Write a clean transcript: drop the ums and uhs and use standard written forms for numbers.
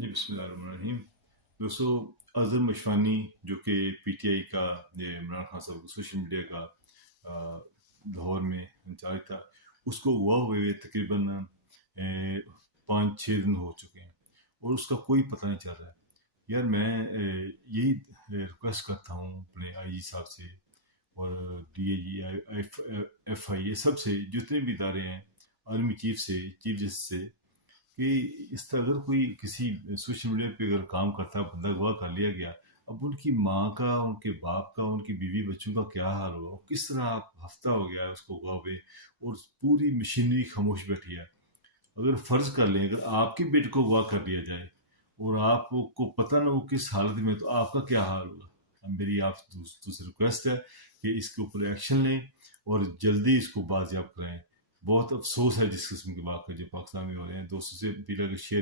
جی بسم اللہ الرحمن الرحیم. دوستو، اظہر مشفانی جو کہ پی ٹی آئی کا عمران خان صاحب کو سوشل میڈیا کا لاہور میں انچارج تھا، اس کو ہوا ہوئے تقریباً 5-6 دن ہو چکے ہیں اور اس کا کوئی پتہ نہیں چل رہا ہے. یار میں یہی ریکویسٹ کرتا ہوں اپنے آئی جی صاحب سے اور ڈی اے جی ایف آئی اے سب سے، جتنے بھی ادارے ہیں، عالمی چیف سے، چیف جسٹس سے، کہ اس طرح اگر کوئی کسی سوشل میڈیا پہ اگر کام کرتا بندہ اغوا کر لیا گیا، اب ان کی ماں کا، ان کے باپ کا، ان کی بیوی بچوں کا کیا حال ہوا؟ کس طرح ہفتہ ہو گیا ہے اس کو اغوا ہوئے اور پوری مشینری خاموش بیٹھی ہے. اگر فرض کر لیں اگر آپ کے بیٹے کو اغوا کر دیا جائے اور آپ کو پتہ نہ ہو کس حالت میں، تو آپ کا کیا حال ہوگا؟ میری آپ دوسری ریکویسٹ ہے کہ اس کے اوپر ایکشن لیں اور جلدی اس کو بازیاب کریں. بہت افسوس ہے جس قسم کے واقعے جو پاکستان میں ہو رہے ہیں. دوستوں سے بھی شیئر